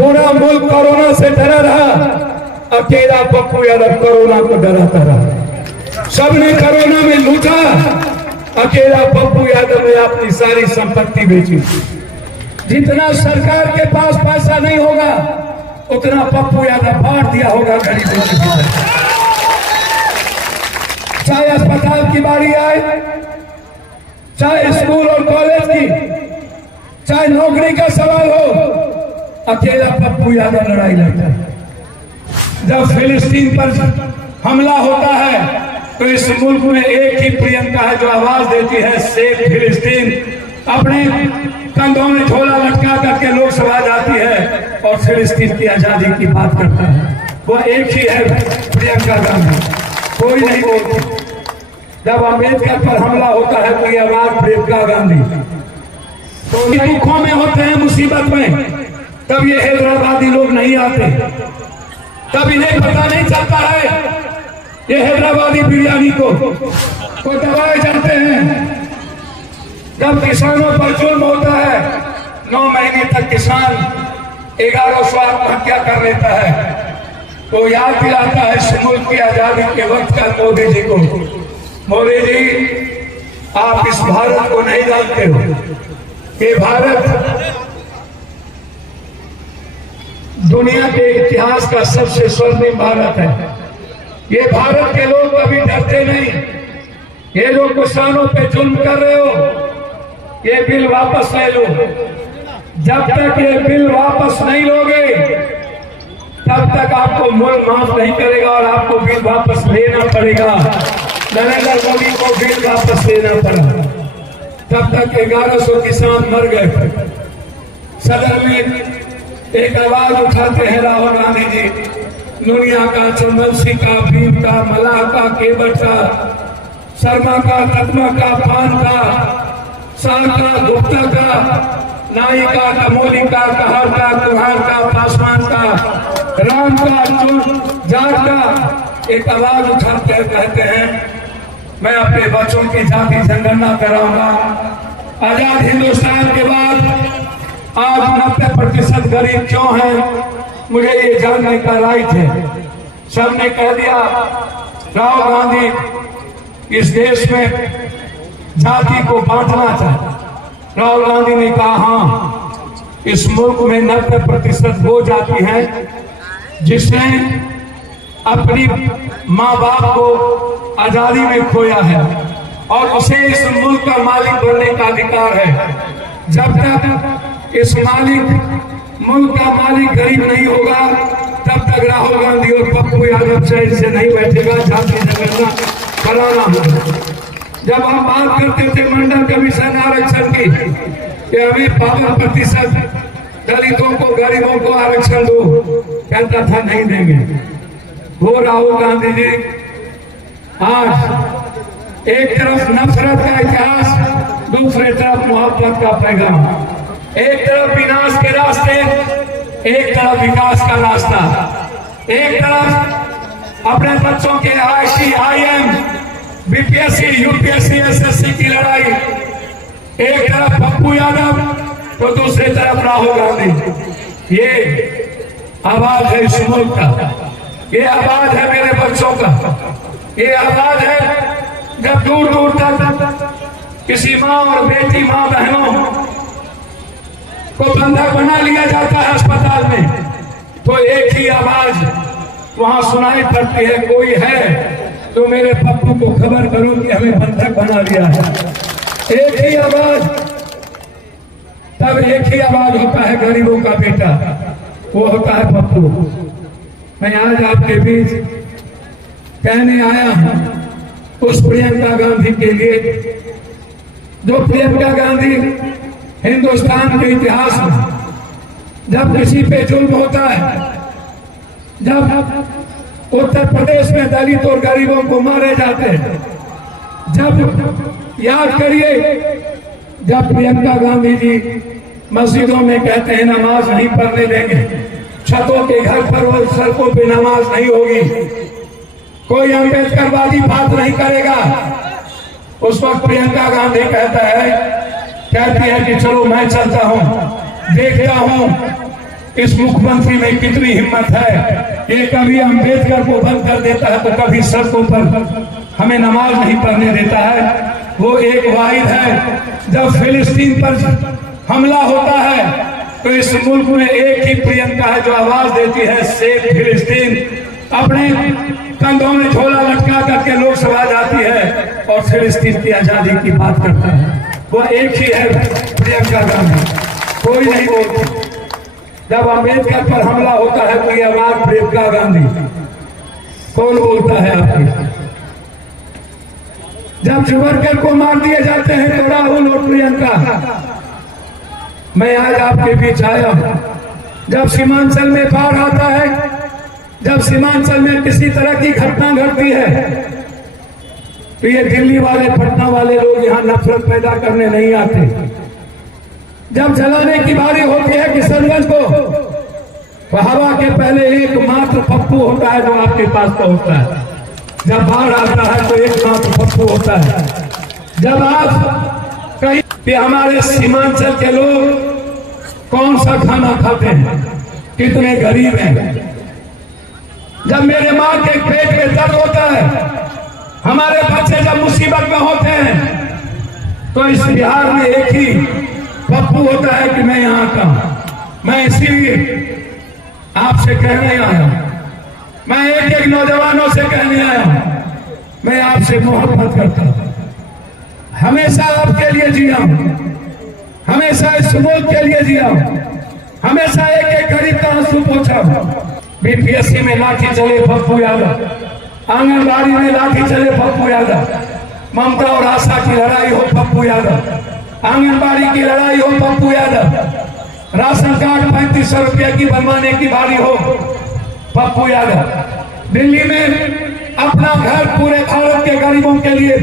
पूरा मुल्क कोरोना से डरा रहा, अकेला पप्पू यादव कोरोना को डराता रहा। सबने कोरोना में लूटा, अकेला पप्पू यादव ने अपनी सारी संपत्ति बेची। जितना सरकार के पास पैसा नहीं होगा, उतना पप्पू यादव बांट दिया होगा गरीबों के बीच। चाहे अस्पताल की बारी आए, चाहे स्कूल और कॉलेज की, चाहे नौकरी का सवाल हो, अकेला पप्पू यादव लड़ाई लड़ता है। जब फिलिस्तीन पर हमला होता है तो इस मुल्क में एक ही प्रियंका है जो आवाज देती है सेफ फिलिस्तीन। अपने कंधों में झोला लटका करके लोकसभा जाती है और फिलिस्तीन की आजादी की बात करता है। वो एक ही है, प्रियंका गांधी, कोई नहीं बोलती। जब अम्बेडकर पर हमला होता है तो ये आवाज प्रियंका गांधी। तो दुखों में होते हैं, मुसीबत में, तब ये हैदराबादी लोग नहीं आते, तब इन्हें पता नहीं चलता है ये हैदराबादी बिरयानी को दबाए जाते हैं। जब किसानों पर जुल्म होता है, 9 महीने तक किसान 1100 आत्महत्या कर लेता है, तो याद दिलाता है इस मुल्क की आजादी के वक्त का मोदी जी को। मोदी जी, आप इस भारत को नहीं जानते हो। ये भारत दुनिया के इतिहास का सबसे स्वर्णिम भारत है। ये भारत के लोग कभी डरते नहीं। ये लोग किसानों पे जुल्म कर रहे हो, ये बिल वापस ले लो। जब तक ये बिल वापस नहीं लोगे, तब तक आपको मुल्क माफ नहीं करेगा और आपको बिल वापस लेना पड़ेगा। नरेंद्र मोदी को बिल वापस लेना पड़ा। तब तक 1100 किसान मर गए। सदन में एक आवाज उठाते हैं राहुल गांधी जी, दुनिया का, चंदनसी का, भीम का, मलाह का, केवट का, शर्मा का, तत्मा का, पान का, शाह का, गुप्ता का, नाई का, कमोली का, कहर का, कुहार का, पासवान का, राम का, जाट का। एक आवाज उठाते हैं, कहते हैं मैं अपने बच्चों की जाति जनगणना कराऊंगा। आजाद हिंदुस्तान के बाद आज 90% गरीब क्यों हैं, मुझे ये जानने का राइट है। सबने कह दिया राहुल गांधी इस देश में जाति को बांटना चाहता। राहुल गांधी ने कहा हाँ, इस मुल्क में 90% वो जाति है जिसने अपनी माँ बाप को आजादी में खोया है और उसे इस मुल्क का मालिक बनने का अधिकार है। जब तक इस मुल्क का मालिक गरीब नहीं होगा, तब तक राहुल गांधी और पप्पू यादव चैन से नहीं बैठेगा। जाति जनगणना कराना होगा। जब हम बात करते थे मंडल कमीशन आरक्षण की कि हमें 52% दलितों को, गरीबों को आरक्षण दो, कहता था नहीं देंगे। वो राहुल गांधी जी आज एक तरफ नफरत का इतिहास, दूसरी तरफ मोहब्बत का पैगाम, एक तरफ विनाश के रास्ते, एक तरफ विकास का रास्ता, एक तरफ अपने बच्चों के IIT, IIM, BPSC, UPSC, SSC की लड़ाई, एक तरफ पप्पू यादव तो दूसरी तरफ राहुल गांधी। ये आवाज है इस मुल्क का, ये आवाज है मेरे बच्चों का, ये आवाज है जब दूर दूर तक किसी माँ और बेटी, माँ बहनों को बंधक बना लिया जाता है अस्पताल में, तो एक ही आवाज वहां सुनाई पड़ती है, कोई है तो मेरे पप्पू को खबर करो कि हमें बंधक बना लिया है। एक ही आवाज, तब एक ही आवाज होता है गरीबों का बेटा, वो होता है पप्पू। मैं आज आपके बीच कहने आया हूं उस प्रियंका गांधी के लिए, जो प्रियंका गांधी हिंदुस्तान के इतिहास में जब किसी पे जुल्म होता है, जब उत्तर प्रदेश में दलित और गरीबों को मारे जाते हैं, जब याद करिए जब प्रियंका गांधी जी मस्जिदों में कहते हैं नमाज नहीं पढ़ने देंगे, छतों के घर पर और सड़कों पे नमाज नहीं होगी, कोई अम्बेडकरवादी बात नहीं करेगा, उस वक्त प्रियंका गांधी कहती है कि चलो मैं चलता हूं, देखता हूं इस मुख्यमंत्री में कितनी हिम्मत है कि कभी अम्बेडकर को बंद कर देता है तो कभी सड़कों पर हमें नमाज नहीं पढ़ने देता है। वो एक वाहिद है। जब फिलिस्तीन पर हमला होता है तो इस मुल्क में एक ही प्रियंका है जो आवाज देती है सेफ फिलिस्तीन। अपने कंधों में झोला लटका करके लोकसभा जाती है और फिलिस्तीन की आजादी की बात करता है। वो एक ही है, प्रियंका गांधी, कोई नहीं बोलती। जब अम्बेडकर पर हमला होता है तो ये आवाज प्रियंका गांधी, कौन बोलता है आपकी? जब जुबरकर को मार दिए जाते हैं तो राहुल और प्रियंका। मैं आज आपके बीच आया हूं। जब सीमांचल में बाढ़ आता है, जब सीमांचल में किसी तरह की घटना घटती है तो ये दिल्ली वाले, पटना वाले लोग यहाँ नफरत पैदा करने नहीं आते। जब जलाने की बारी होती है किशनगंज को तो हवा के पहले एकमात्र पप्पू होता है जो आपके पास पहुंचता है। जब बाढ़ आता है तो एकमात्र पप्पू होता है। जब आप कहीं कि हमारे सीमांचल के लोग कौन सा खाना खाते हैं, कितने गरीब हैं। जब मेरे माँ के पेट में दर्द होता है, हमारे बच्चे जब मुसीबत में होते हैं तो इस बिहार में एक ही पप्पू होता है कि मैं यहाँ का हूं। मैं इसीलिए आपसे कहने आया हूं, मैं एक एक नौजवानों से कहने आया हूं, मैं आपसे मोहब्बत करता हूं। हमेशा आपके लिए जिया हूं, हमेशा इस मुल्क के लिए जिया हूं, हमेशा एक एक गरीब का आंसू पोंछा हूं। बीपीएससी में लाठी चले पप्पू यादव, आंगनबाड़ी में लाठी चले पप्पू यादव, ममता और आशा की लड़ाई हो पप्पू यादव, आंगनबाड़ी की लड़ाई हो पप्पू यादव, राशन कार्ड 3500 रुपया की बनवाने की बारी हो पप्पू यादव, दिल्ली में अपना घर पूरे भारत के गरीबों के लिए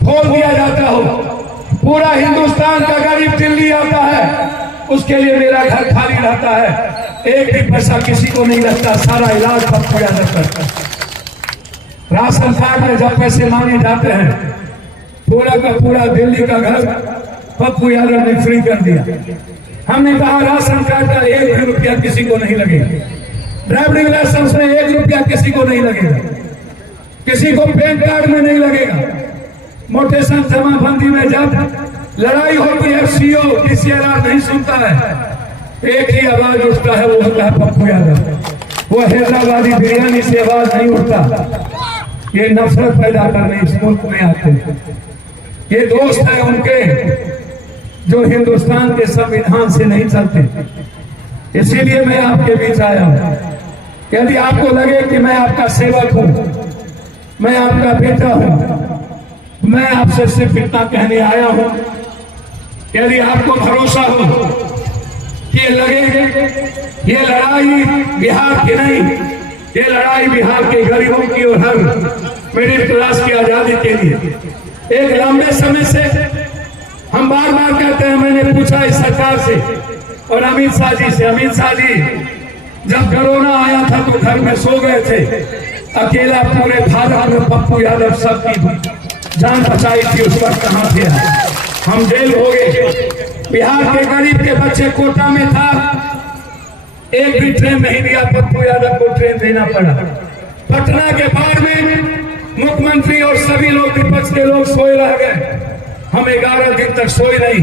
खोल दिया जाता हो, पूरा हिंदुस्तान का गरीब दिल्ली आता है उसके लिए मेरा घर खाली रहता है, एक भी पैसा किसी को नहीं लगता, सारा इलाज पप्पू यादव करता है। राशन कार्ड में जब पैसे मांगे जाते हैं पूरा का पूरा दिल्ली का घर पप्पू यादव ने फ्री कर दिया। हमने कहा राशन कार्ड का 1 भी रुपया किसी को नहीं लगेगा, ड्राइविंग लाइसेंस में 1 रुपया किसी को नहीं लगेगा, किसी को पैन कार्ड में नहीं लगेगा। मोटेशन जमाबंदी में जब लड़ाई होती है सीओ डीसीआर नहीं सुनता है, एक ही आवाज उठता है, वो होता है पप्पू यादव। वो हैदराबादी बिरयानी से आवाज नहीं उठता। ये नफरत पैदा करने इस मुल्क में आते हैं। ये दोस्त है उनके जो हिंदुस्तान के संविधान से नहीं चलते। इसीलिए मैं आपके बीच आया हूं। यदि आपको लगे कि मैं आपका सेवक हूं, मैं आपका बेटा हूं, मैं आपसे सिर्फ इतना कहने आया हूं, यदि आपको भरोसा हो कि लगे ये लड़ाई बिहार की नहीं, ये लड़ाई बिहार के गरीबों की और हर मिडिल क्लास की आजादी के लिए। एक लंबे समय से हम बार बार कहते हैं, मैंने पूछा इस सरकार से और अमित शाह जी से, अमित शाह जी जब कोरोना आया था तो घर में सो गए थे अकेला, पूरे भारत में पप्पू यादव सबकी जान बचाई थी, उस वक्त कहाँ थे हम? जेल हो गए। बिहार के गरीब के बच्चे कोटा में था, एक भी ट्रेन नहीं दिया, पप्पू यादव को ट्रेन देना पड़ा। पटना के बाढ़ में मुख्यमंत्री और सभी लोग, विपक्ष के लोग सोए रह गए। हम 11 दिन तक सोए नहीं,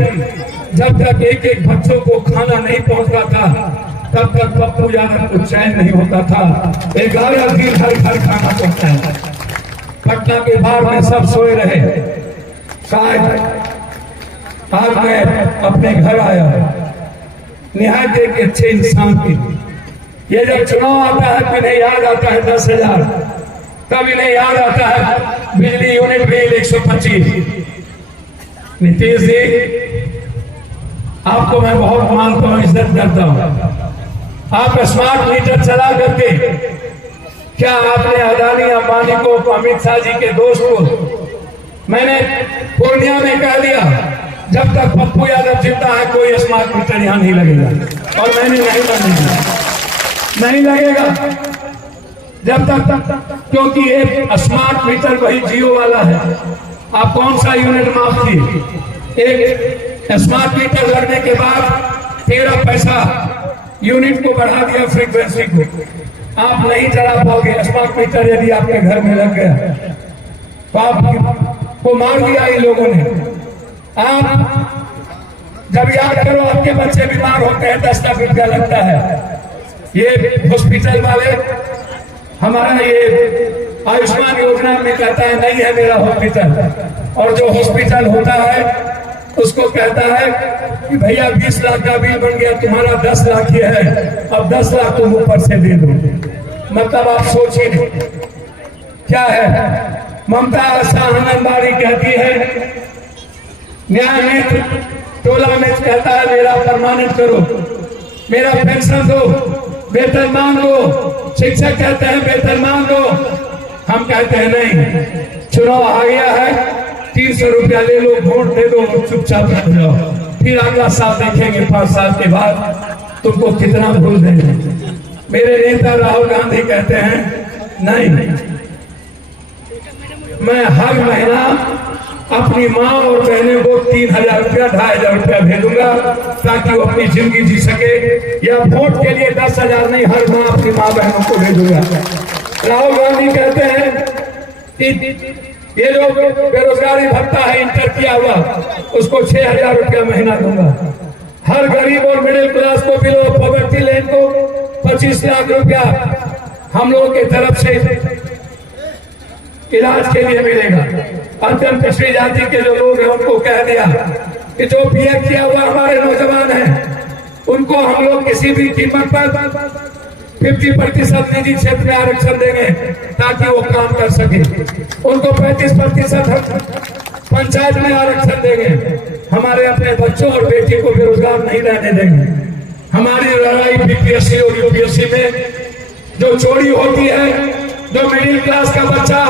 जब तक एक एक बच्चों को खाना नहीं पहुंचता था तब तक पप्पू यादव को चैन नहीं होता था। 11 दिन हर घर खाना पहुंचाया। पटना के बाढ़ में सब सोए रहे। शायद आज मैं अपने घर आया, निहायत एक अच्छे इंसान की। ये जब चुनाव आता है तो इन्हें याद आता है 10,000, तब इन्हें याद आता है बिजली यूनिट बिल 125। नीतीश जी, आपको मैं बहुत मानता हूँ, इज्जत करता हूँ। आप स्मार्ट मीटर चला करके क्या आपने अदानी अंबानी को, अमित शाह जी के दोस्त को, मैंने पूर्णिया में कह दिया जब तक पप्पू यादव जिंदा है कोई स्मार्ट मीटर यहाँ नहीं लगेगा, और मैंने नहीं लगेगा, नहीं लगेगा जब तक, क्योंकि एक स्मार्ट मीटर वही जियो वाला है। आप कौन सा यूनिट माफ थी? एक स्मार्ट मीटर लगने के बाद 13 पैसा यूनिट को बढ़ा दिया, फ्रीक्वेंसी को। आप नहीं चला पाओगे। स्मार्ट मीटर यदि आपके घर में लग गया तो आपको मार दिया इन लोगों ने। आप जब याद करो आपके बच्चे बीमार होते हैं, 10 लाख रुपया लगता है। ये हॉस्पिटल वाले हमारा ये आयुष्मान योजना में कहता है नहीं है मेरा हॉस्पिटल, और जो हॉस्पिटल होता है उसको कहता है कि भैया 20 लाख का बिल बन गया, तुम्हारा 10 लाख ही है, अब 10 लाख तुम ऊपर से दे दो। मतलब आप सोचिए क्या है। ममता आंगनबाड़ी कहती है, न्याय मित्र टोला में कहता है मेरा परमानेंट करो, मेरा पेंशन दो, वेतन मांग दो। शिक्षक कहते हैं वेतन मांग दो, हम कहते हैं नहीं, चुनाव आ गया है, 300 रुपया ले लो, वोट दे दो, चुपचाप रह जाओ, फिर अगला साल देखेंगे 5 साल के बाद तुमको कितना भूल देंगे। मेरे नेता राहुल गांधी कहते हैं नहीं, मैं हर महीना अपनी माँ और बहनों को 3000 रुपया 2500 रुपया भेजूंगा ताकि वो अपनी जिंदगी जी सके, या वोट के लिए 10,000 नहीं, हर माँ अपनी माँ बहनों को भेजूंगा। राहुल गांधी कहते हैं कि ये जो बेरोजगारी भत्ता है इंटर किया हुआ उसको 6000 रुपया महीना दूंगा। हर गरीब और मिडिल क्लास को बिलो पॉवर्टी लाइन को 25 लाख रुपया हम लोगों की तरफ से इलाज के लिए मिलेगा। अत्यंत पिछड़ी जाति के जो लोग हैं उनको कह दिया कि जो बीए किया हुआ हमारे नौजवान हैं उनको हम लोग किसी भी कीमत पर 50% निजी क्षेत्र में आरक्षण देंगे ताकि वो काम कर सके। उनको 35% पंचायत में आरक्षण देंगे। हमारे अपने बच्चों और बेटी को बेरोजगार नहीं रहने देंगे। हमारी लड़ाई बीपीएससी और यूपीएससी में जो चोरी होती है, जो मिडिल क्लास का बच्चा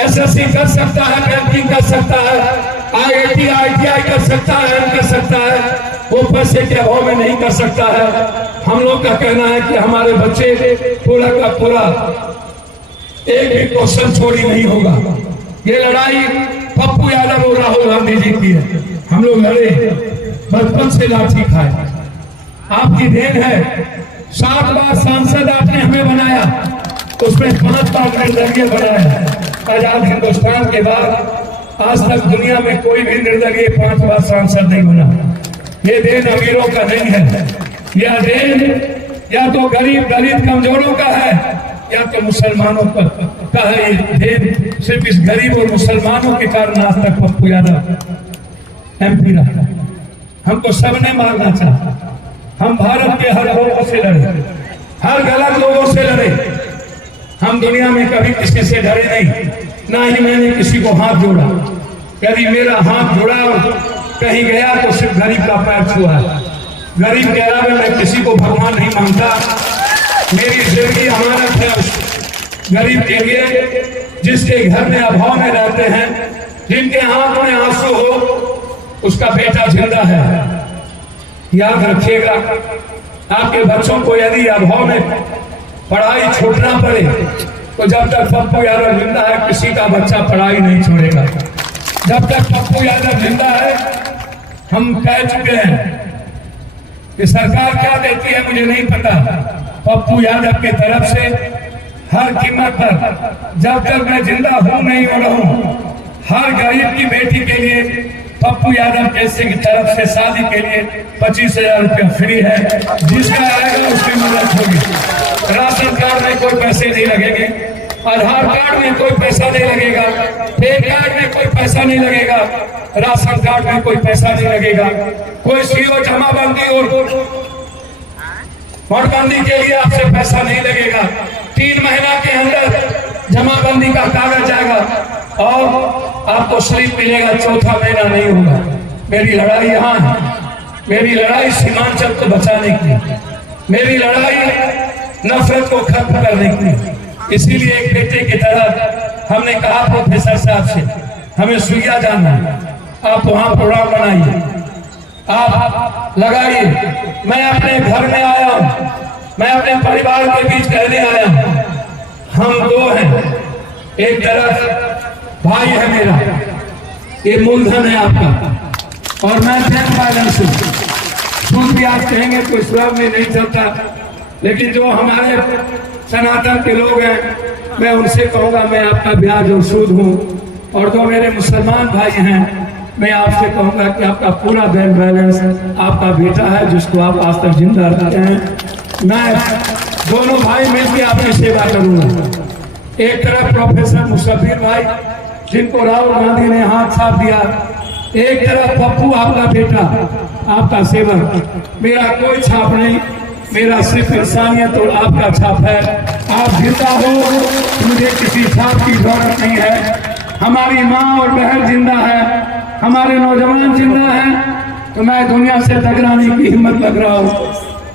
एसएससी कर सकता है, बैंकिंग कर सकता है, आईआईटी कर सकता है, कर सकता है, वो पैसे के अभाव में नहीं कर सकता है। हम लोग का कहना है कि हमारे बच्चे पूरा का पूरा एक भी क्वेश्चन चोरी नहीं होगा। ये लड़ाई पप्पू यादव और राहुल गांधी जी की है। हम लोग लड़े, बचपन से लाठी खाए। आपकी देन है, 7 बार सांसद आपने हमें बनाया, उसमें 5 बार निर्दलीय बनाया। आजाद हिंदुस्तान के बाद आज तक दुनिया में कोई भी निर्दलीय 5 बार सांसद नहीं बना। ये देन अमीरों का नहीं है, यह देन या तो गरीब दलित कमजोरों का है या तो मुसलमानों का है। ये देन सिर्फ इस गरीब और मुसलमानों के कारण आज तक पप्पू यादव एमपी रहा। हमको सबने मारना चाहा। हम भारत के हर लोगों से लड़े, हर गलत लोगों से लड़े। हम दुनिया में कभी किसी से डरे नहीं, ना ही मैंने किसी को हाथ जोड़ा। यदि मेरा हाथ जुड़ा और कहीं गया तो सिर्फ गरीब का पैर छुआ। गरीब के अलावा मैं किसी को भगवान नहीं मानता। मेरी जिंदगी अमानत है उस गरीब के लिए जिसके घर में अभाव में रहते हैं, जिनके आंख में आंसू हो, उसका बेटा जिंदा है। याद रखिएगा, आपके बच्चों को यदि अभाव में पढ़ाई छोड़ना पड़े तो जब तक पप्पू यादव जिंदा है किसी का बच्चा पढ़ाई नहीं छोड़ेगा। जब तक पप्पू यादव जिंदा है, हम कह चुके हैं कि सरकार क्या देती है मुझे नहीं पता। पप्पू यादव की तरफ से हर कीमत पर जब तक मैं जिंदा हूं नहीं हो रहूं, हर गरीब की बेटी के लिए पप्पू यादव कैसे की तरफ से शादी के लिए 25,000 रुपया फ्री है। जिसका आएगा उसकी मदद होगी। राशन कार्ड में कोई पैसे नहीं लगेंगे, आधार कार्ड में कोई पैसा नहीं लगेगा, पैन कार्ड में कोई पैसा नहीं लगेगा, राशन कार्ड में कोई पैसा नहीं लगेगा। कोई सीओ जमाबंदी और नोटबंदी के लिए आपसे पैसा नहीं लगेगा। 3 महीना के अंदर जमाबंदी का कागज आएगा और आपको स्लिप मिलेगा, 4था महीना नहीं होगा। मेरी लड़ाई यहाँ है, मेरी लड़ाई सीमांचल को बचाने की, मेरी लड़ाई नफरत को खत्म करने की। इसीलिए एक बेटे की तरह हमने कहा प्रोफेसर साहब से, हमें सुइया जाना है, आप वहां प्रोग्राम बनाइए, आप लगाइए। मैं अपने घर में आया हूं, मैं अपने परिवार के बीच कहने आया हूं, हम 2 हैं। एक तरफ भाई है मेरा, ये मूलधन है आपका, और मैं बैंक बैलेंस हूं। सूद ब्याज कहेंगे तो इस्लाम में नहीं चलता, लेकिन जो हमारे सनातन के लोग हैं मैं उनसे कहूँगा मैं आपका ब्याज और सूद हूँ। और जो मेरे मुसलमान भाई हैं मैं आपसे कहूँगा कि आपका पूरा बैंक बैलेंस आपका बेटा है जिसको आप आज तक जिंदा रखते हैं। मैं दोनों भाई मिलकर आपकी सेवा करूँगा। एक तरफ प्रोफेसर मुशर्रफ भाई जिनको राहुल गांधी ने हाथ साफ दिया, एक तरफ पप्पू आपका बेटा आपका सेवक। मेरा कोई छाप नहीं, मेरा सिर्फ इंसानियत और आपका छाप है। आप जिंदा हो, मुझे किसी छाप की जरूरत नहीं है। हमारी माँ और बहन जिंदा है, हमारे नौजवान जिंदा हैं, तो मैं दुनिया से टकराने की हिम्मत लग रहा हूँ।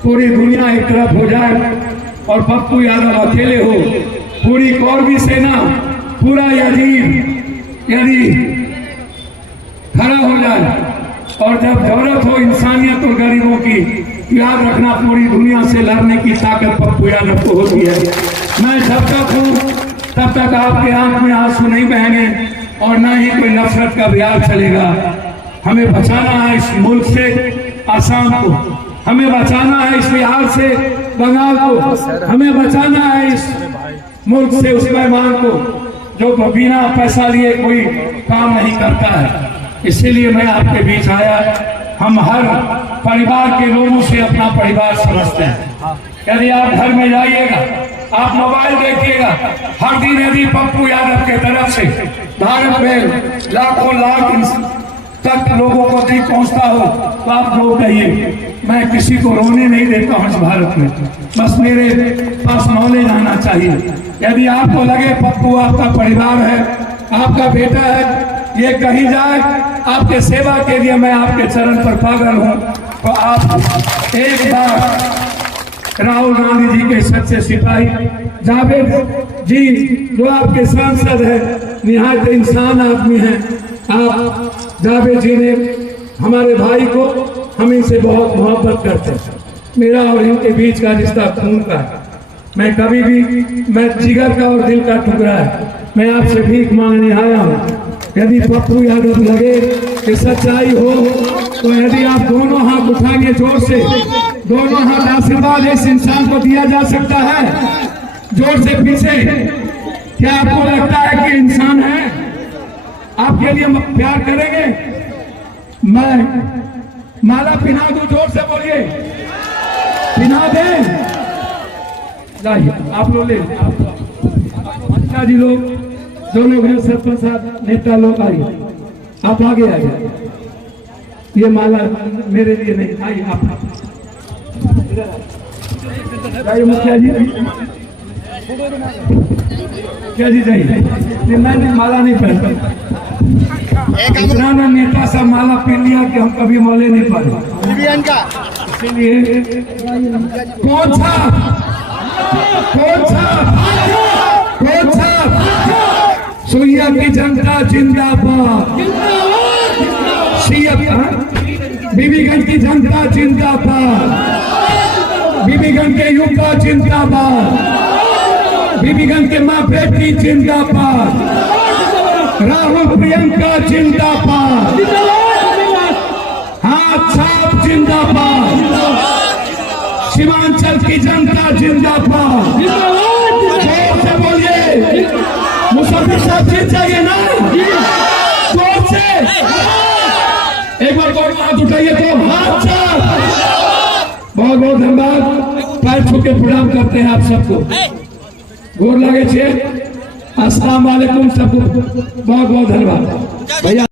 पूरी दुनिया एक तरफ हो जाए और पप्पू यादव अकेले हो, पूरी कौरवी सेना पूरा यजीद यदि खड़ा हो जाए और जब जरूरत हो इंसानियत और गरीबों की, याद रखना पूरी दुनिया से लड़ने की ताकत पप्पू यादव को होती है। मैं जब तक हूँ तब तक आपके आंख में आंसू नहीं बहेंगे और न ही कोई नफरत का ब्याज चलेगा। हमें बचाना है इस मुल्क से आसाम को, हमें बचाना है इस बिहार से बंगाल को, हमें बचाना है इस मुल्क से उस मेहमान को जो बिना पैसा लिए कोई काम नहीं करता है। इसीलिए मैं आपके बीच आया। हम हर परिवार के लोगों से अपना परिवार समझते हैं। यदि आप घर में जाइएगा, आप मोबाइल देखिएगा, हर दिन यदि पप्पू यादव के तरफ से भारत में लाखों लाख तक लोगों को नहीं पहुंचता हो तो आप लोग कहिए। मैं किसी को रोने नहीं देता हूं इस भारत में, बस मेरे पास नॉलेज आना चाहिए। यदि आपको लगे पप्पू आपका परिवार है, आपका बेटा है, ये कही जाए आपके सेवा के लिए मैं आपके चरण पर पागल हूं, तो आप एक बार राहुल गांधी जी के सच्चे सिपाही जावेद जी जो आपके सांसद है, निहायत इंसान आदमी है, आप जावेद जी ने हमारे भाई को हम इनसे बहुत मोहब्बत करते हैं। मेरा और इनके बीच का रिश्ता खून का है। मैं कभी भी मैं जिगर का और दिल का टुकड़ा है। मैं आपसे भीख मांगने आया हूँ। यदि पप्पू यादव लगे कि सच्चाई हो तो यदि आप दोनों हाथ उठाएंगे जोर से, दोनों हाथ आशीर्वाद इस इंसान को दिया जा सकता है जोर से पीछे। क्या आपको लगता है कि इंसान है? आपके लिए प्यार करेंगे? मैं माला पिना दूं, जोर से बोलिए, पिना दें? लाइए आप लोग ले, अच्छा जी लोग जो लोग हैं सरपंच साहब नेता लोग आइए, आप आगे आइए। ये माला मेरे लिए नहीं, आइए आप जाइए। मुखिया जी क्या जी जाइए, मैं माला नहीं पहनता। इतना ना नेता सब माला पहन लिया कि हम कभी मौले नहीं पहने। इसीलिए कौन सा सुइया की जनता जिंदाबाद, बीबीगंज की जनता जिंदाबाद, बीबीगंज के युवा जिंदाबाद, बीबीगंज के माँ बेटी जिंदाबाद, राहुल प्रियंका जिंदाबाद, हाथ छाप जिंदाबाद, सीमांचल की जनता जिंदाबाद। जोर से बोलिए, मुशर्रफ साहब जीत जाइए ना, जोर से एक बार और हाथ उठाइए तो हाथ छाप। बहुत बहुत धन्यवाद, पैर छू के प्रणाम करते हैं आप सबको, गोर लगे छे, अस्सलाम वालेकुम सबको बहुत बहुत धन्यवाद भैया।